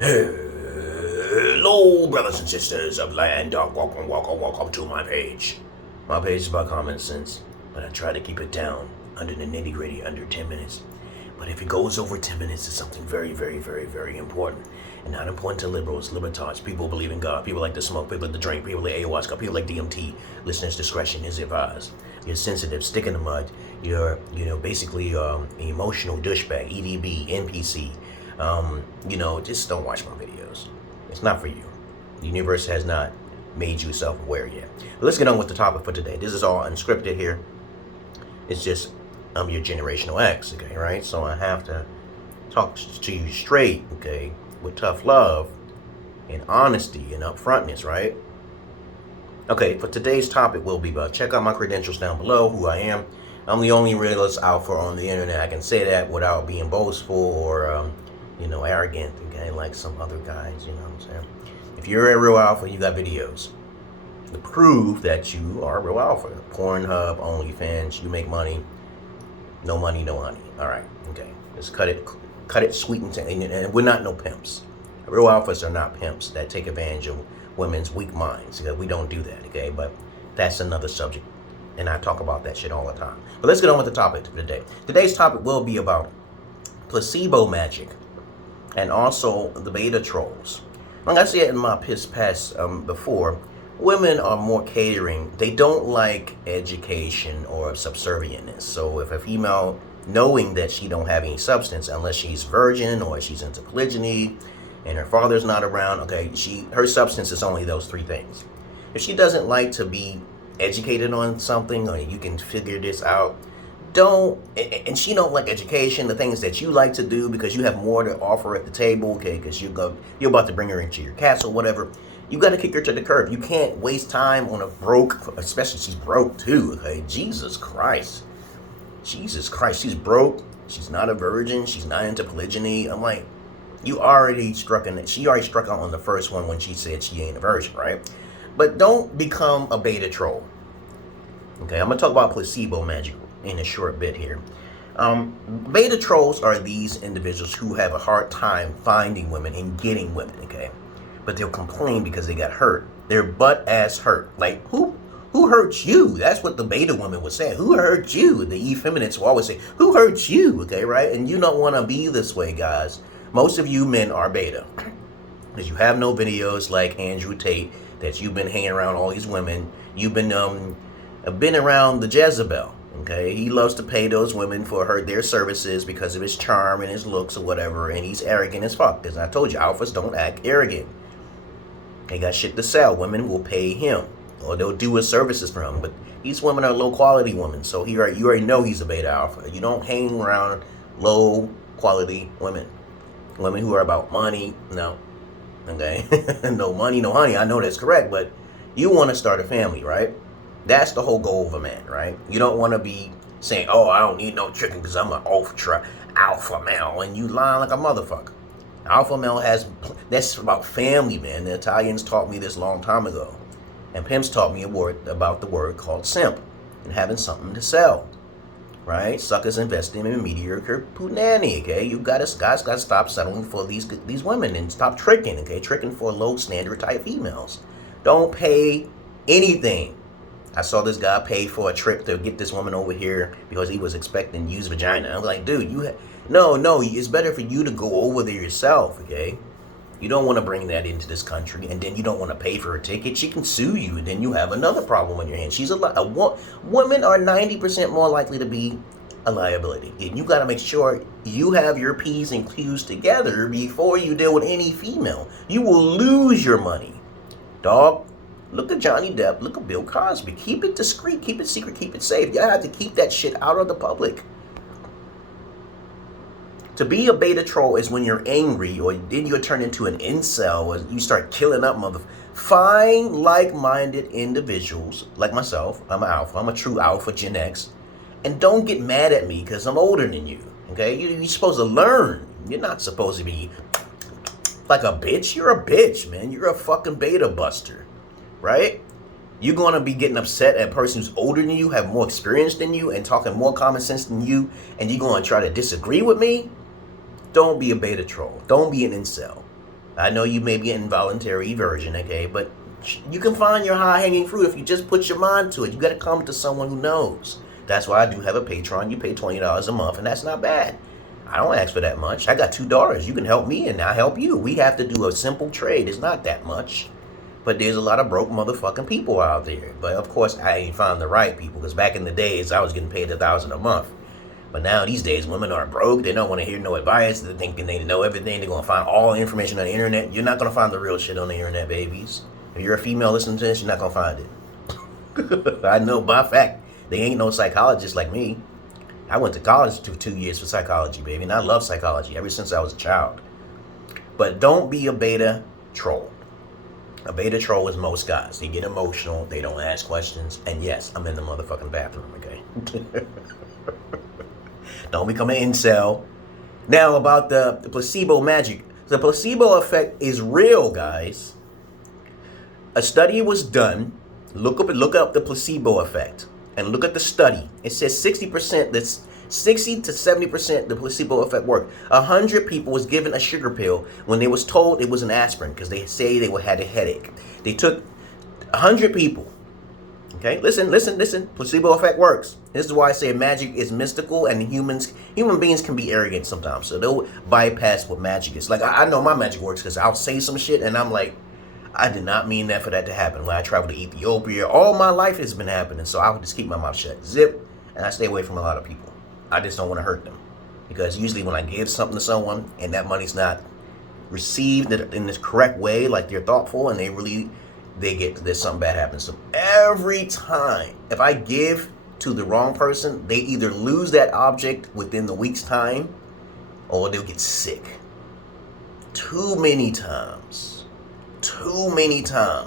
Hello, brothers and sisters of land. Welcome to my page. My page is about common sense, but I try to keep it down under the nitty gritty, under 10 minutes. But if it goes over 10 minutes, it's something very, very, very, very important. And not important to liberals, libertards, people who believe in God, people like to smoke, people like to drink, people like ayahuasca, people like DMT. Listeners' discretion is advised. You're sensitive, stick in the mud. You're, basically emotional douchebag, EDB, NPC. Just don't watch my videos. It's not for you. The universe has not made you self-aware yet. But let's get on with the topic for today. This is all unscripted here. It's just, I'm your generational X, okay, right? So I have to talk to you straight, okay, with tough love and honesty and upfrontness, right? Okay, for today's topic will be about, check out my credentials down below, who I am. I'm the only realist alpha on the internet. I can say that without being boastful or, arrogant, okay, like some other guys, you know what I'm saying? If you're a real alpha, you got videos to prove that you are a real alpha. PORNHUB, OnlyFans, you make money. No money, no honey. All right, okay. Let's cut it sweet and we're not no pimps. Real alphas are not pimps that take advantage of women's weak minds. We don't do that, okay? But that's another subject, and I talk about that shit all the time. But let's get on with the topic today. Today's topic will be about placebo magic and also the beta trolls. Like I said in my past before, women are more catering. They don't like education or subservientness. So if a female, knowing that she don't have any substance unless she's virgin or she's into polygyny and her father's not around, okay, her substance is only those three things. If she doesn't like to be educated on something, or you can figure this out, and she don't like education, the things that you like to do because you have more to offer at the table, okay, because you're about to bring her into your castle, whatever, you got to kick her to the curb. You can't waste time on a broke, especially she's broke too, okay? Jesus Christ, she's broke, she's not a virgin, she's not into polygyny. I'm like, she already struck out on the first one when she said she ain't a virgin, right? But don't become a beta troll. Okay, I'm gonna talk about placebo magic in a short bit here. Beta trolls are these individuals who have a hard time finding women and getting women, okay? But they'll complain because they got hurt. They're butt-ass hurt. Like, who hurt you? That's what the beta women would say. Who hurt you? The effeminates will always say, who hurt you? Okay, right? And you don't want to be this way, guys. Most of you men are beta. Because you have no videos like Andrew Tate, that you've been hanging around all these women. You've been around the Jezebel. Okay, he loves to pay those women for their services because of his charm and his looks or whatever, and he's arrogant as fuck. As I told you, alphas don't act arrogant. They got shit to sell. Women will pay him, or they'll do his services for him. But these women are low quality women, so you already know he's a beta alpha. You don't hang around low quality women who are about money. No, okay, no money, no honey. I know that's correct, but you want to start a family, right? That's the whole goal of a man, right? You don't want to be saying, oh, I don't need no chicken because I'm an alpha male, and you lying like a motherfucker. Alpha male that's about family, man. The Italians taught me this a long time ago. And Pimps taught me about the word called simp and having something to sell, right? Suckers investing in mediocre punani, okay? Guys got to stop settling for these women and stop tricking, okay? Tricking for low standard type females. Don't pay anything. I saw this guy pay for a trip to get this woman over here because he was expecting used vagina. I was like, dude, no, it's better for you to go over there yourself, okay? You don't want to bring that into this country, and then you don't want to pay for her ticket. She can sue you, and then you have another problem on your hands. Women are 90% more likely to be a liability, and you got to make sure you have your P's and Q's together before you deal with any female. You will lose your money, dog. Look at Johnny Depp. Look at Bill Cosby. Keep it discreet. Keep it secret. Keep it safe. You have to keep that shit out of the public. To be a beta troll is when you're angry, or then you turn into an incel, or you start killing up Find like-minded individuals like myself. I'm an alpha. I'm a true alpha, Gen X. And don't get mad at me because I'm older than you. Okay? You're supposed to learn. You're not supposed to be like a bitch. You're a bitch, man. You're a fucking beta buster. Right? You're going to be getting upset at a person who's older than you, have more experience than you, and talking more common sense than you, and you're going to try to disagree with me? Don't be a beta troll. Don't be an incel. I know you may be an involuntary version, okay, but you can find your high-hanging fruit if you just put your mind to it. You got to come to someone who knows. That's why I do have a Patreon. You pay $20 a month, and that's not bad. I don't ask for that much. I got 2 daughters. You can help me, and I'll help you. We have to do a simple trade. It's not that much. But there's a lot of broke motherfucking people out there. But, of course, I ain't found the right people, because back in the days, I was getting paid $1,000 a month. But now, these days, women are broke. They don't want to hear no advice. They're thinking they know everything. They're going to find all the information on the internet. You're not going to find the real shit on the internet, babies. If you're a female listening to this, you're not going to find it. I know by fact. They ain't no psychologist like me. I went to college for 2 years for psychology, baby, and I love psychology ever since I was a child. But don't be a beta troll. A beta troll is most guys. They get emotional, they don't ask questions, and yes, I'm in the motherfucking bathroom, okay? Don't become an incel. Now, about the placebo magic. The placebo effect is real, guys. A study was done. Look up the placebo effect. And look at the study. It says 60%, that's 60 to 70% the placebo effect worked. 100 people was given a sugar pill when they was told it was an aspirin because they say they had a headache. They took 100 people. Okay, listen. Placebo effect works. This is why I say magic is mystical, and human beings can be arrogant sometimes. So they'll bypass what magic is. Like I know my magic works because I'll say some shit and I'm like, I did not mean that for that to happen. When I traveled to Ethiopia, all my life has been happening. So I would just keep my mouth shut, zip, and I stay away from a lot of people. I just don't want to hurt them. Because usually when I give something to someone and that money's not received in this correct way, like they're thoughtful and there's something bad happens. So every time, if I give to the wrong person, they either lose that object within the week's time or they'll get sick. Too many times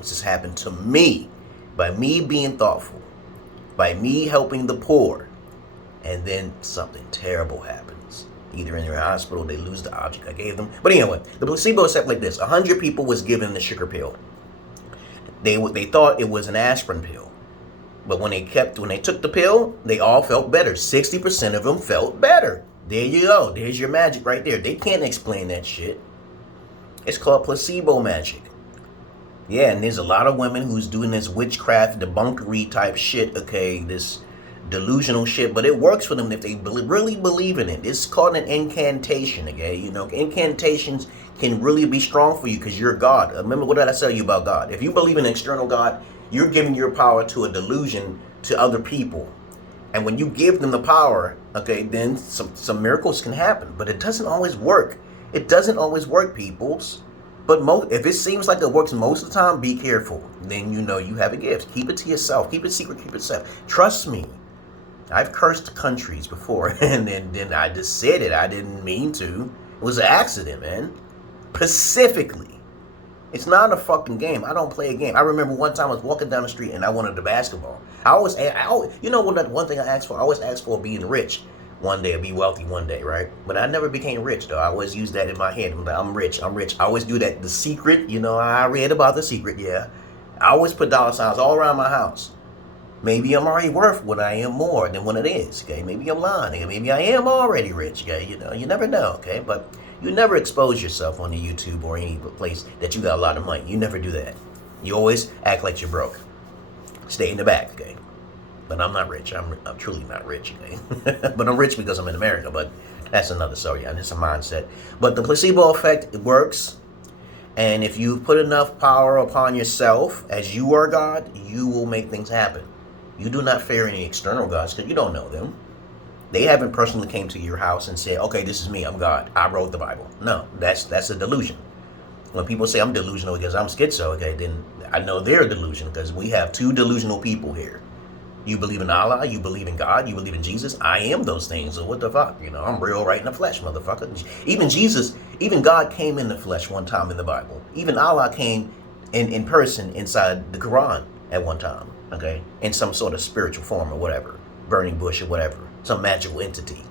this happened to me by me being thoughtful, by me helping the poor, and then something terrible happens. Either in their hospital, they lose the object I gave them. But anyway, the placebo effect like this. 100 people was given the sugar pill. They thought it was an aspirin pill. But when they took the pill, they all felt better. 60% of them felt better. There you go. There's your magic right there. They can't explain that shit. It's called placebo magic. Yeah, and there's a lot of women who's doing this witchcraft, debunkery type shit, okay, this delusional shit, but it works for them if they really believe in it. It's called an incantation, okay? You know, incantations can really be strong for you because you're God. Remember what did I tell you about God? If you believe in an external God, you're giving your power to a delusion to other people. And when you give them the power, okay, then some miracles can happen, but it doesn't always work. It doesn't always work, peoples. But if it seems like it works most of the time, be careful. Then you know you have a gift. Keep it to yourself. Keep it secret. Keep it safe. Trust me. I've cursed countries before, and then I just said it. I didn't mean to. It was an accident, man. Specifically. It's not a fucking game. I don't play a game. I remember one time I was walking down the street, and I wanted a basketball. You know what? One thing I asked for? I always asked for being rich. One day, I'll be wealthy one day, right? But I never became rich, though. I always use that in my head. I'm like, I'm rich. I always do that. The Secret, you know, I read about The Secret, yeah. I always put dollar signs all around my house. Maybe I'm already worth what I am more than what it is, okay? Maybe I'm lying. Maybe I am already rich, okay? You know, you never know, okay? But you never expose yourself on the YouTube or any place that you got a lot of money. You never do that. You always act like you're broke. Stay in the back, okay? But I'm not rich. I'm truly not rich, okay? But I'm rich because I'm in America, but that's another story, and it's a mindset. But the placebo effect, it works. And if you put enough power upon yourself, as you are God, you will make things happen. You do not fear any external gods because you don't know them. They haven't personally came to your house and said, okay, this is me, I'm God. I wrote the Bible. No, that's a delusion. When people say I'm delusional because I'm schizo, okay, then I know they're a delusion because we have two delusional people here. You believe in Allah, you believe in God, you believe in Jesus. I am those things, so what the fuck? You know, I'm real right in the flesh, motherfucker. Even Jesus, even God came in the flesh one time in the Bible. Even Allah came in person inside the Quran at one time, okay? In some sort of spiritual form or whatever. Burning bush or whatever. Some magical entity.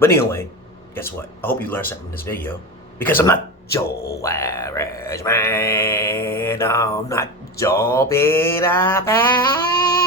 But anyway, guess what? I hope you learned something from this video. Because I'm not Joe average man. I'm not Joe Peter Pan.